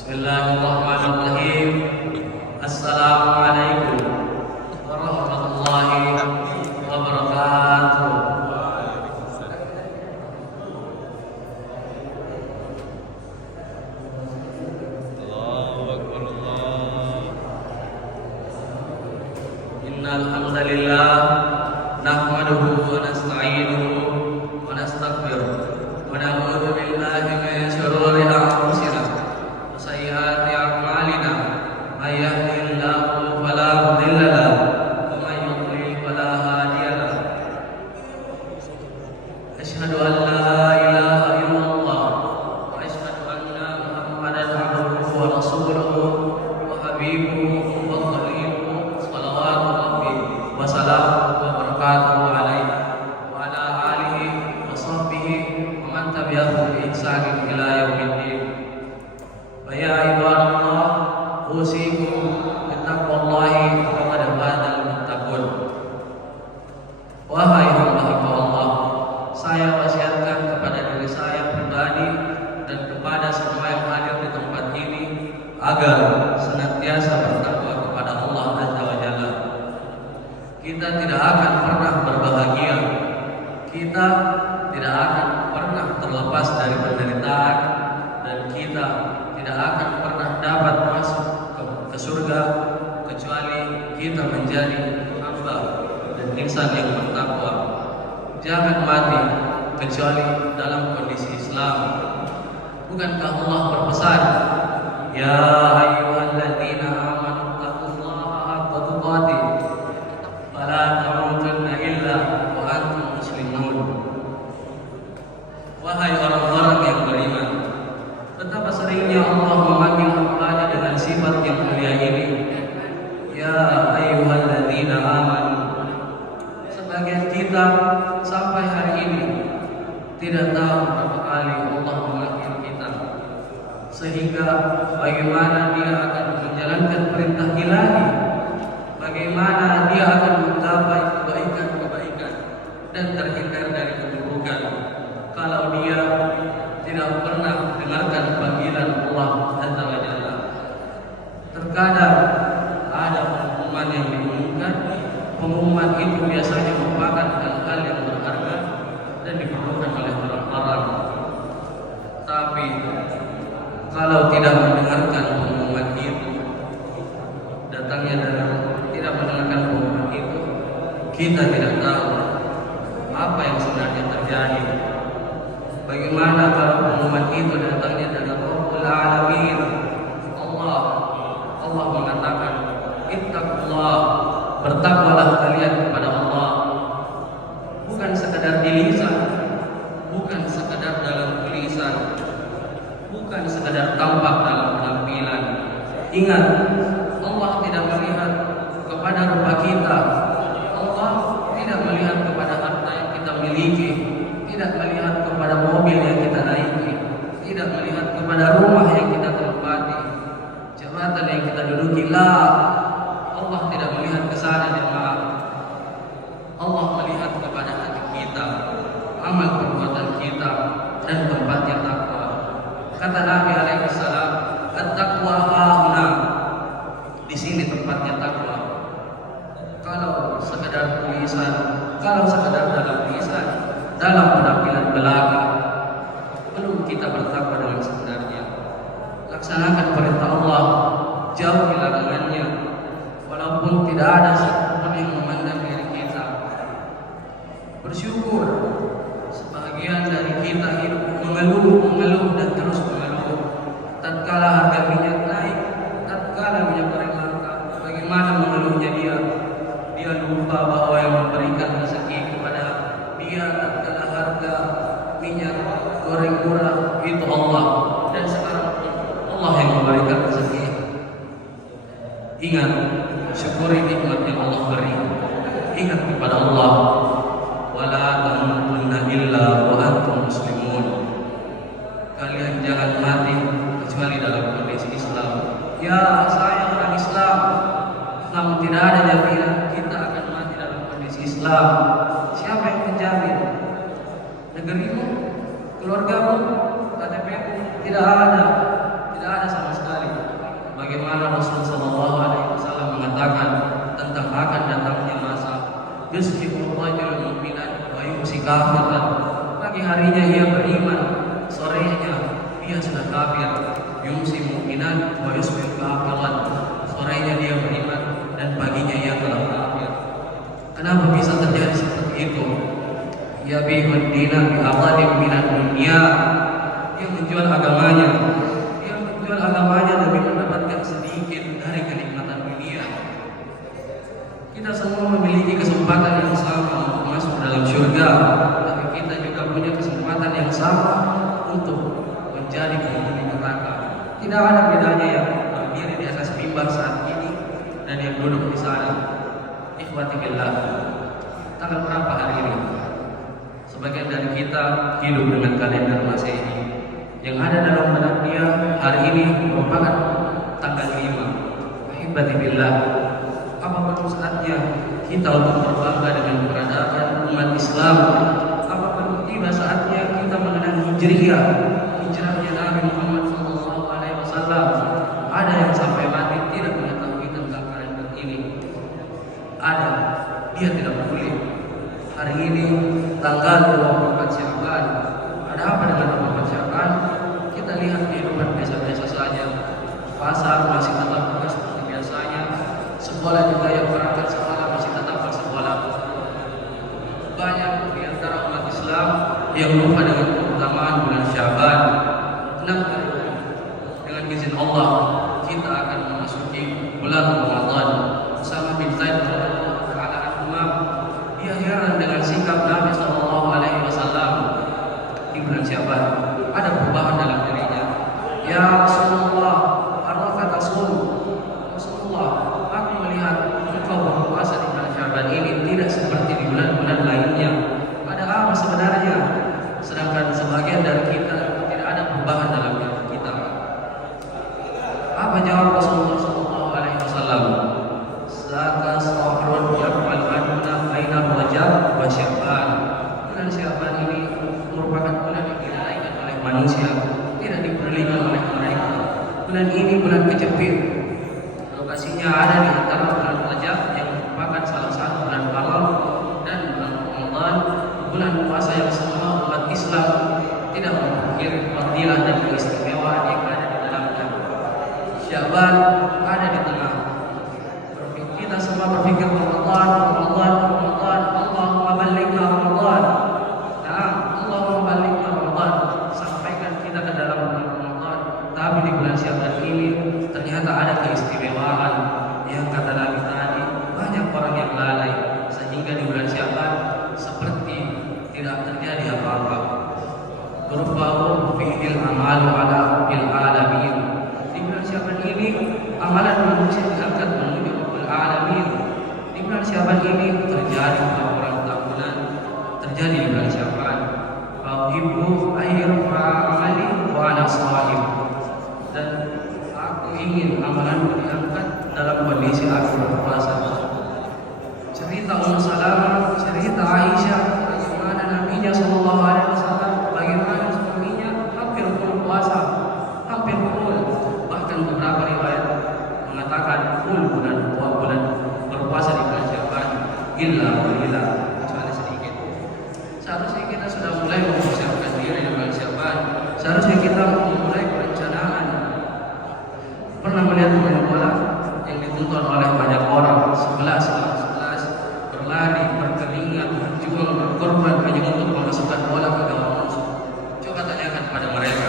Bismillahirrahmanirrahim. Assalamualaikum warahmatullahi wabarakatuh. Innal hamdalillah nahmaduhu wa nasta'inuhu wa nastaghfiruh wa na'udzu billahi min shururi anfusina wa sayyiati a'malina may yahdihillahu fala mudilla lahu wa may yudlil fala hadiya lahu. Asyhadu an la ilaha illallah wa asyhadu anna Muhammadan abduhu wa rasuluhu wa habibuhu wa khaliluhu shalawatu rabbi wa salamuhu wa barakatuhu alaihi wa ala alihi wa sahbihi wa man tabi'ahum bi ihsanin ila yaumiddin. Wa ya ibadallah, usikum bittaqwallahi faqad fazal muttaqun. Wahai hamba-hamba Allah, saya wasiatkan kepada diri saya pribadi dan kepada semua yang hadir di tempat ini agar senantiasa bertakwa kepada Allah Azza wa Jalla. Kita tidak akan pernah berbahagia, kita tidak akan pernah terlepas dari penderitaan, dan kita tidak akan pernah dapat masuk ke surga kecuali kita menjadi hamba dan insan yang bertakwa. Jangan mati kecuali dalam kondisi Islam. Bukankah Allah berpesan, ya ayyuhalladzina amanu taqullaha haqqa tuqatih wa la tamutunna illa wa antum muslimun. Wahai orang-orang yang beriman, betapa seringnya Allah memanggil hamba-Nya dengan sifat yang mulia ini, ya ayyuhalladzina amanu. Sebagian kita sampai hari ini tidak tahu berapa kali Allah memanggil kita, sehingga bagaimana dia akan menjalankan perintah ilahi, bagaimana dia akan menggapai kebaikan-kebaikan dan terhindar dari keburukan, kalau dia tidak pernah mendengarkan panggilan Allah Azza wa Jalla. Terkadang ada pengumuman yang diumumkan, pengumuman itu biasanya merupakan hal-hal yang berharga dan diperlukan oleh orang-orang. Tapi kalau tidak mendengarkan pengumuman itu, datangnya dari tidak mendengarkan pengumuman itu, kita tidak tahu apa yang sebenarnya terjadi. Bagaimana kalau pengumuman itu datangnya dari Rabbul Alamin, Allah mengatakan, ittaqullah, bertakwalah kalian kepada Allah. Bukan sekadar di lisan, bukan sekadar dalam tulisan, bukan sekadar tampak dalam penampilan. Ingat, Allah tidak melihat kepada rupa kita, Allah tidak melihat kepada harta yang kita miliki, tidak melihat kepada mobil yang kita naiki, tidak melihat kepada rumah yang kita tempati, jabatan yang kita duduki. Allah tidak melihat ke sana, jemaah. Allah melihat kepada hati kita, amal perbuatan kita, dan tempatnya takwa. Kata Nabi alaihi salam, at-taqwa hahuna, di sini tempatnya takwa. Kalau sekedar tulisan, kalau sekedar dalam tulisan, dalam penampilan belaka, belum kita bertakwa dengan sebenarnya. Laksanakan perintah Allah, jauhi larangannya, walaupun tidak ada satupun yang memandang diri kita. Bersyukur, sebagian dari kita hidup mengeluh dan terus mengeluh. Tatkala harga minyak naik, tatkala minyak goreng langka, bagaimana mengeluhnya dia? Dia lupa bahwa yang memberikan rezeki kepada dia tatkala harga minyak goreng murah itu Allah, dan sekarang Allah yang memberikan rezeki. Ingat, syukuri nikmat yang Allah beri. Ingat kepada Allah, wala tamutunna illa wa antum muslimun. Kalian jangan mati kecuali dalam kondisi Islam. Ya, saya orang Islam, namun tidak ada jaminan kita akan mati dalam kondisi Islam. Siapa yang menjamin? Negerimu, keluargamu, KTP-mu? Tidak ada sama sekali. mana Rasul sallallahu alaihi wasallam mengatakan tentang akan datangnya masa yusbihu rajulun mu'minan wa yumsi kafiran. Pagi harinya ia beriman, sorenya dia sudah kafir. Yumsi mu'minan wa yusbihu kafiran. Sorenya dia beriman dan paginya ia telah kafir. Kenapa bisa terjadi seperti itu? Ya bihun dina bi aqadim minad dunya. Dia menjual agamanya. Dia menjual agamanya demi mendapatkan sedikit dari kenikmatan dunia. Kita semua memiliki kesempatan yang sama untuk masuk dalam surga, tapi kita juga punya kesempatan yang sama untuk menjadi penghuni neraka. Tidak ada bedanya yang berdiri di atas mimbar saat ini dan yang duduk di sana. Ikhwati billah, tanggal berapa hari ini? Sebagian dari kita hidup dengan kalender Masehi. Yang ada dalam benak dia hari ini merupakan tanggal 5. Ikhwati billah, apa perlu saatnya kita untuk berbangga dengan keberadaan umat Islam? Apa perlu tiba saatnya kita mengenang hijriyah, hijrahnya Nabi Muhammad SAW? Ada yang sampai mati tidak mengetahui tentang kalender ini. Ada, dia tidak peduli. Hari ini tanggal 24 Sya'ban. Ada apa dengan 24 Sya'ban? Kita lihat kehidupan biasa-biasa saja. Pasar masih tetap buka seperti biasanya. Sekolah juga yang berangkat sekolah masih tetap bersekolah. Banyak di antara umat Islam yang lupa dengan keutamaan bulan Sya'ban. Dengan izin Allah kita akan memasuki bulan Ramadan. Usama bin Zaid radhiyallahu ta'ala anhu, dia heran dengan sikap Nabi sallallahu alaihi wasallam di bulan Sya'ban. Ada perubahan dalam dirinya. Ya Rasulullah, arafat tasum. Rasulullah, aku melihat engkau berpuasa di bulan Sya'ban ini tidak seperti di bulan-bulan lainnya. Ada apa sebenarnya? Sedangkan sebagian dari kita tidak ada perubahan dalam diri kita. Apa jawab Rasulullah sallallahu alaihi wasallam? Zaka sahrun yaqbal anna baina Rajab wa Sya'ban. Bulan Sya'ban ini merupakan bulan yang dinaikkan oleh manusia, tidak diperlihatkan oleh mereka. Bulan ini bulan kejepit. Lokasinya ada di antara bulan Rajab yang merupakan salah satu bulan amal dan bulan Ramadan, bulan puasa yang semua umat Islam tidak memikir fadilah dan keistimewaan yang ada di dalamnya. Sya'ban ada di tengah. Kita semua berpikir Ramadan, Allahumma ballighna Ramadan. Nah, Allahumma ballighna Ramadan. Sampaikan kita ke dalam bulan Ramadan. Tapi di bulan Sya'ban ini ternyata ada keistimewaan yang kata Nabi tadi, banyak orang yang lalai sehingga di bulan Sya'ban seperti tidak terjadi apa-apa. Turfa'u fihil amalu ala rabbil alamin. Di bulan Sya'ban ini amalan manusia diangkat menuju Rabbul Alamin. Di bulan Sya'ban ini terjadi laporan tahunan, terjadi di bulan Sya'ban. Fa'uhibbu ayyurfa amali wa ana sha'im. Dan aku ingin amalanku diangkat dalam kondisi aku berpuasa. Cerita Ummu Salamah, cerita Aisyah, bagaimana nabinya sallallahu alaihi wasallam, bagaimana suaminya hampir full puasa, hampir full. Bahkan beberapa riwayat mengatakan full bulan berpuasa di bulan Sya'ban, illa qalila, kecuali sedikit. Seharusnya kita sudah mulai mempersiapkan diri di bulan Sya'ban. Seharusnya kita memulai perencanaan. Pernah melihat pemain bola yang ditonton oleh banyak orang, 11 berlari, berkeringat, berjuang, berkorban hanya untuk memasukkan bola ke gawang musuh. Coba tanyakan pada mereka,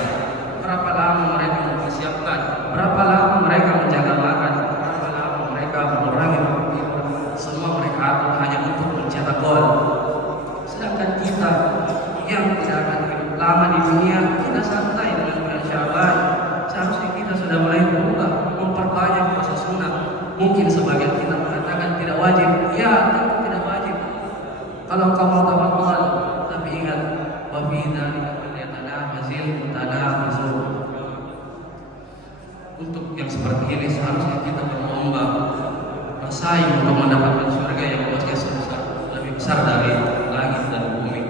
berapa lama mereka mempersiapkan, berapa lama mereka menjaga makan, berapa lama mereka mengurangi hobi. Semua mereka atur hanya untuk mencetak gol. Sedangkan kita yang tidak akan hidup lama di dunia, kita santai dengan bulan Sya'ban. Seharusnya kita sudah mulai berubah, memperbanyak puasa sunnah. Mungkin sebagian kita mengatakan tidak wajib. Ya, tentu tidak wajib. Kalau kamu tawakal, tapi ingat, wa fi dzalika falyatanafasil mutanafisun. Untuk yang seperti ini seharusnya kita berlomba, bersaing untuk mendapatkan surga yang luasnya lebih besar dari langit dan bumi.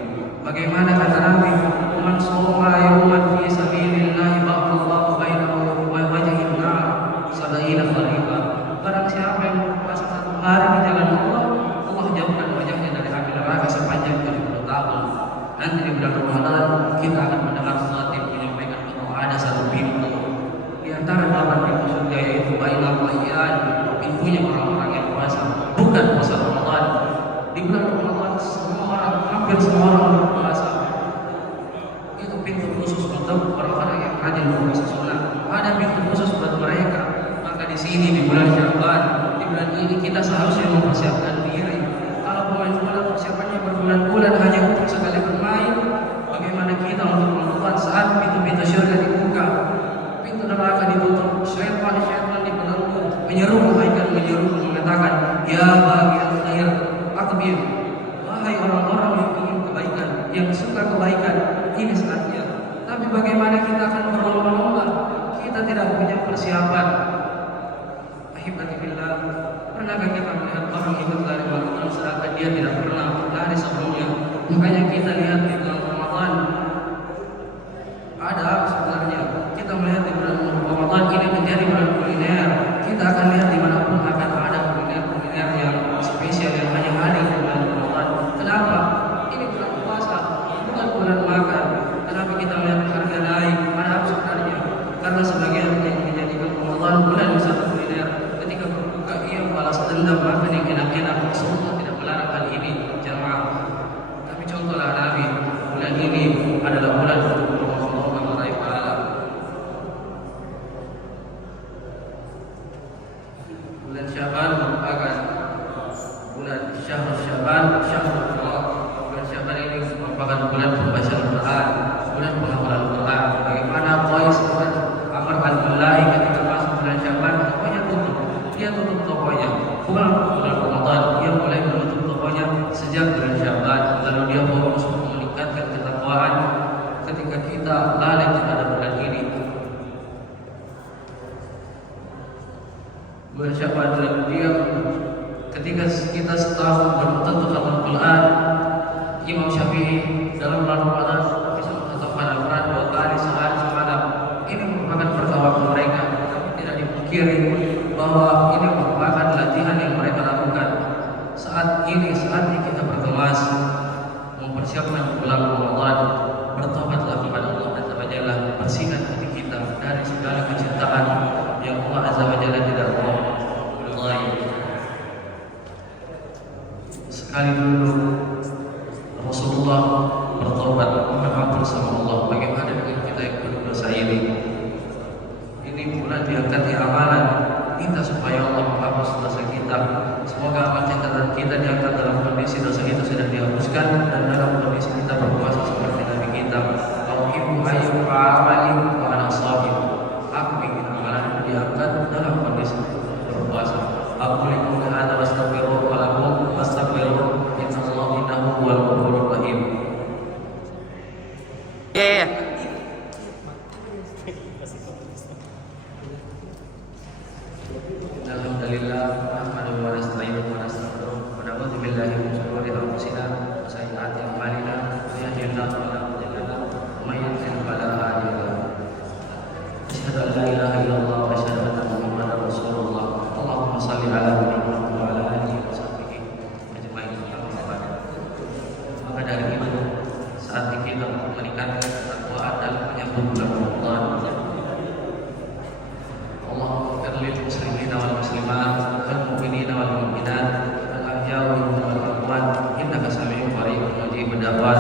Bagaimana kata Nabi, "Man shoma yawman fi sabilillah ba'allahu bainahu wa wajhin nar sab'ina hadapan pintu surga, yaitu bainal qayyan, pintunya orang-orang yang puasa, bukan puasa Ramadan. Di bulan Ramadan semua orang, hampir semua orang berpuasa. Itu pintu khusus untuk orang-orang yang rajin berpuasa sunnah. Ada pintu khusus buat mereka. Maka di sini di bulan Sya'ban, di bulan ini kita seharusnya mempersiapkan diri. Kalau pemain bola persiapannya berbulan-bulan hanya untuk sekali bermain, bagaimana kita untuk membuat saat pintu-pintu surga dibuka, pintu neraka ditutup, syaitan dibelenggu, menyeru mengatakan, ya bagi al-khair akbir, wahai orang-orang yang ingin kebaikan, yang suka kebaikan, ini saatnya. Tapi bagaimana kita akan berlomba-lomba? Kita tidak punya persiapan. Ahibati billah, pernahkah kita melihat orang ikut lari maraton sedangkan dia tidak pernah lari sebelumnya? Makanya kita lihat di bulan Ramadan ada sebenarnya. Kita melihat di bulan Ramadan ini menjadi bulan kuliner. Kita akan lihat dimanapun akan ada kuliner yang spesial yang hanya ada di bulan Ramadan. Kenapa? Ini bulan puasa, bukan bulan makan. Kenapa kita melihat harga naik? Ada apa sebenarnya? Karena sebagian yang menjadikan Ramadan bulan wisata kuliner. Ketika berbuka ia balas dendam makan yang enak-enak. Rasulullah tidak melarang hal ini, jamaah. Tapi contohlah Nabi, bulan ini adalah bulan untuk Allah meraih pahala. Bulan Sya'ban merupakan bulan Syahrul Sya'ban, Syahrul Qur'an. Bulan Sya'ban ini merupakan bulan pembacaan Quran, bulan penghafalan Quran. Bagaimana Qais bin Amr al-Mula'i ketika masuk bulan Sya'ban, tokonya tutup. Dia tutup tokonya. Bukan bulan Ramadan, dia mulai menutup tokonya sejak bulan Sya'ban. Lalu dia fokus meningkatkan ketakwaan. Ketika kita lalai terhadap bulan ini, bulan Sya'ban bulan dia, ketika kita setahun belum tentu khatam Quran. Imam Syafi'i dalam bulan Ramadan bisa mengkhatamkan Al-Quran 2 kali sehari semalam. Ini merupakan pertawakan mereka, tapi tidak dipungkiri bahwa ini merupakan latihan yang mereka lakukan. Saat ini saatnya kita berkemas mempersiapkan bulan Ramadan. Bertobatlah kepada Allah Azza wa Jalla, bersihkan hati kita dari segala kecintaan yang Allah Azza wa Jalla tidak mau ridai. Sekali dulu Rasulullah bertobat memohon ampun sama Allah. Bagaimana dengan kita yang berdosa ini? Ini bulan diangkatnya amalan kita supaya Allah menghapus dosa kita. Semoga amal catatan kita diangkat dalam kondisi dosa itu sudah dihapuskan dan dalam kondisi kita berpuasa seperti Nabi kita. Ibu ayu amali wa ana shahid. Aku ingin amalan itu diangkat dalam kondisi berpuasa. Aku lihat ada wastaghfiru wa lakum wastaghfiru innallaha innahu huwal ghafurur rahim. Alhamdulillah, nahmaduhu wa nasta'inuhu wa nastaghfiruh wa na'udzu billahi min shururi anfusina wa sayyi'ati a'malina. May yahdihillahu fala mudilla lahu wa may yudlil fala hadiya lahu. Asyhadu an la ilaha illallah wa asyhadu anna Muhammadar Rasulullah. Allahumma shalli ala Muhammad wa ala alihi wa sahbihi ajma'in. Maka dari itu saatnya kita meningkatkan ketakwaan dalam menyambut bulan Ramadan. Allahumma ighfir lil muslimina wal muslimat wal mu'minina wal mu'minat al ahya'i wal amwat innaka sami'un qaribun mujibud da'wat.